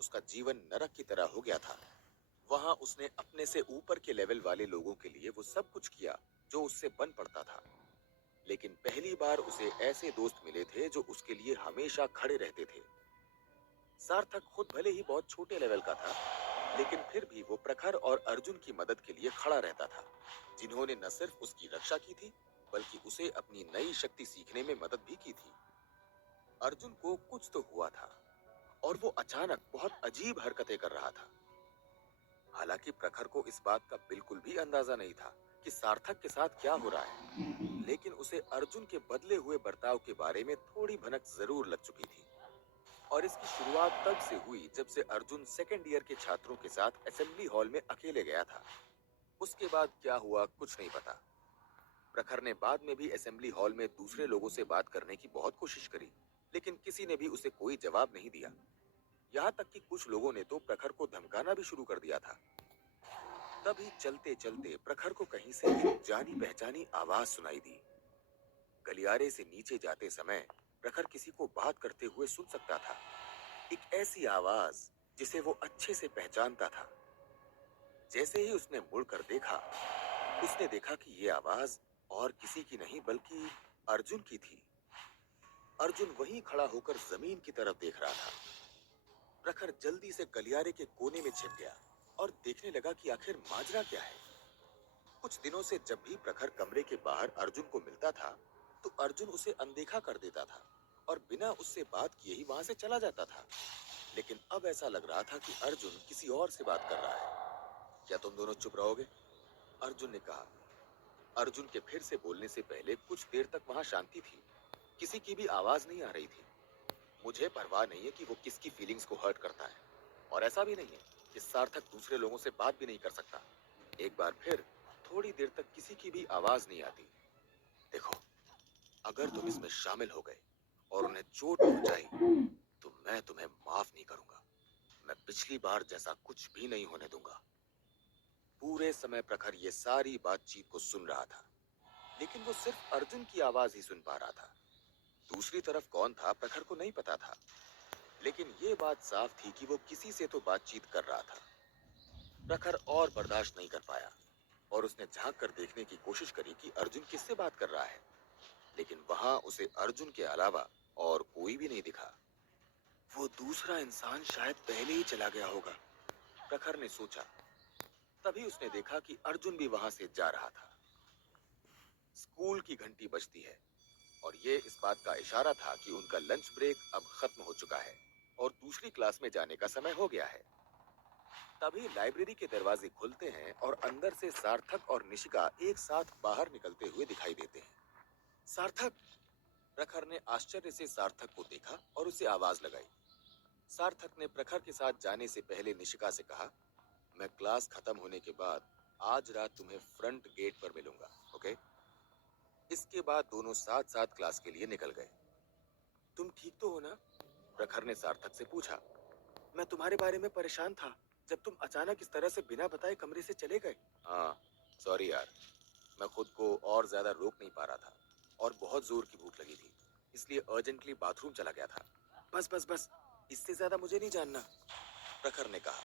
उसका जीवन नरक की तरह हो गया था। वहां उसने अपने से ऊपर के लेवल वाले लोगों के लिए वो सब कुछ किया जो उससे बन पड़ता था। लेकिन पहली बार उसे ऐसे दोस्त मिले थे जो उसके लिए हमेशा खड़े रहते थे। सार्थक खुद भले ही बहुत छोटे लेवल का था, लेकिन फिर भी वो प्रखर और अर्जुन की मदद के लिए खड़ा रहता था, जिन्होंने न सिर्फ उसकी रक्षा की थी, बल्कि उसे अपनी नई शक्ति सीखने में मदद भी की थी। अर्जुन को कुछ तो हुआ था और वो अचानक बहुत अजीब हरकतें कर रहा था। हालांकि प्रखर को इस बात का बिल्कुल भी अंदाजा नहीं था कि सार्थक के साथ क्या हो रहा है, लेकिन उसे अर्जुन के बदले हुए बर्ताव के बारे में थोड़ी भनक जरूर लग चुकी थी। और इसकी शुरुआत तब से हुई जब से अर्जुन सेकेंड ईयर के छात्रों के साथ असेंबली हॉल में अकेले गया था। उसके बाद क्या हुआ कुछ नहीं पता। प्रखर ने बाद में भी असेंबली हॉल में दूसरे लोगों से बात करने की बहुत कोशिश करी, लेकिन किसी ने भी उसे कोई जवाब नहीं दिया। यहाँ तक कि कुछ लोगों ने तो प्रखर को धमकाना भी शुरू कर दिया था। तभी चलते चलते प्रखर को कहीं से एक जानी पहचानी आवाज सुनाई दी। गलियारे से नीचे जाते समय प्रखर किसी को बात करते हुए सुन सकता था, एक ऐसी आवाज जिसे वो अच्छे से पहचानता था। जैसे ही उसने मुड़कर देखा, उसने देखा कि ये आवाज और किसी की नहीं बल्कि अर्जुन की थी। अर्जुन वहीं खड़ा होकर जमीन की तरफ देख रहा था। प्रखर जल्दी से गलियारे के कोने में छिप गया और देखने लगा कि आखिर माजरा क्या है। कुछ दिनों से जब भी प्रखर कमरे के बाहर अर्जुन को मिलता था, तो अर्जुन उसे अनदेखा कर देता था और बिना उससे बात किए ही वहां से चला जाता था। लेकिन अब ऐसा लग रहा था कि अर्जुन किसी और से बात कर रहा है। क्या तुम दोनों चुप रहोगे? अर्जुन ने कहा। अर्जुन के फिर से बोलने से पहले कुछ देर तक वहां शांति थी। किसी की भी आवाज नहीं आ रही थी। मुझे परवाह नहीं है कि वो किसकी फीलिंग्स को हर्ट करता है, और ऐसा भी नहीं है कि सार्थक दूसरे लोगों से बात भी नहीं कर सकता। एक बार फिर थोड़ी देर तक किसी की भी आवाज नहीं आती। देखो, अगर तुम इसमें शामिल हो गए और उन्हें चोट पहुंचाई, तो मैं तुम्हें माफ नहीं करूंगा। मैं पिछली बार जैसा कुछ भी नहीं होने दूंगा। पूरे समय प्रखर ये सारी बातचीत को सुन रहा था, लेकिन वो सिर्फ अर्जुन की आवाज ही सुन पा रहा था। दूसरी तरफ कौन था प्रखर को नहीं पता था, लेकिन ये बात साफ थी कि वो किसी से तो बातचीत कर रहा था। प्रखर और बर्दाश्त नहीं कर पाया और उसने झांक कर देखने की कोशिश करी कि अर्जुन किससे बात कर रहा है, लेकिन वहां उसे अर्जुन के अलावा और कोई भी नहीं दिखा। वो दूसरा इंसान शायद पहले ही चला गया होगा, प्रखर ने सोचा। तभी उसने देखा कि अर्जुन भी वहां से जा रहा था। स्कूल की घंटी बजती है और ये इस बात का इशारा था कि उनका लंच ब्रेक अब खत्म हो चुका है और दूसरी क्लास में जाने का समय हो गया है। तभी लाइब्रेरी के दरवाजे खुलते हैं और अंदर से सार्थक और निशिका एक साथ बाहर निकलते हुए दिखाई देते हैं। सार्थक! प्रखर ने आश्चर्य से सार्थक को देखा और उसे आवाज लगाई। सार्थक ने प्रखर के साथ जाने से पहले निशिका से कहा, मैं क्लास खत्म होने के बाद आज रात तुम्हें फ्रंट गेट पर मिलूंगा, ओके? इसके बाद दोनों साथ साथ क्लास के लिए निकल गए। तुम ठीक तो हो ना? प्रखर ने सार्थक से पूछा। मैं तुम्हारे बारे में परेशान था जब तुम अचानक इस तरह से बिना बताए कमरे से चले गए। हाँ, सॉरी यार, मैं खुद को और ज्यादा रोक नहीं पा रहा था और बहुत जोर की भूख लगी थी, इसलिए अर्जेंटली बाथरूम चला गया था। बस बस बस, इससे ज्यादा मुझे नहीं जानना, प्रखर ने कहा।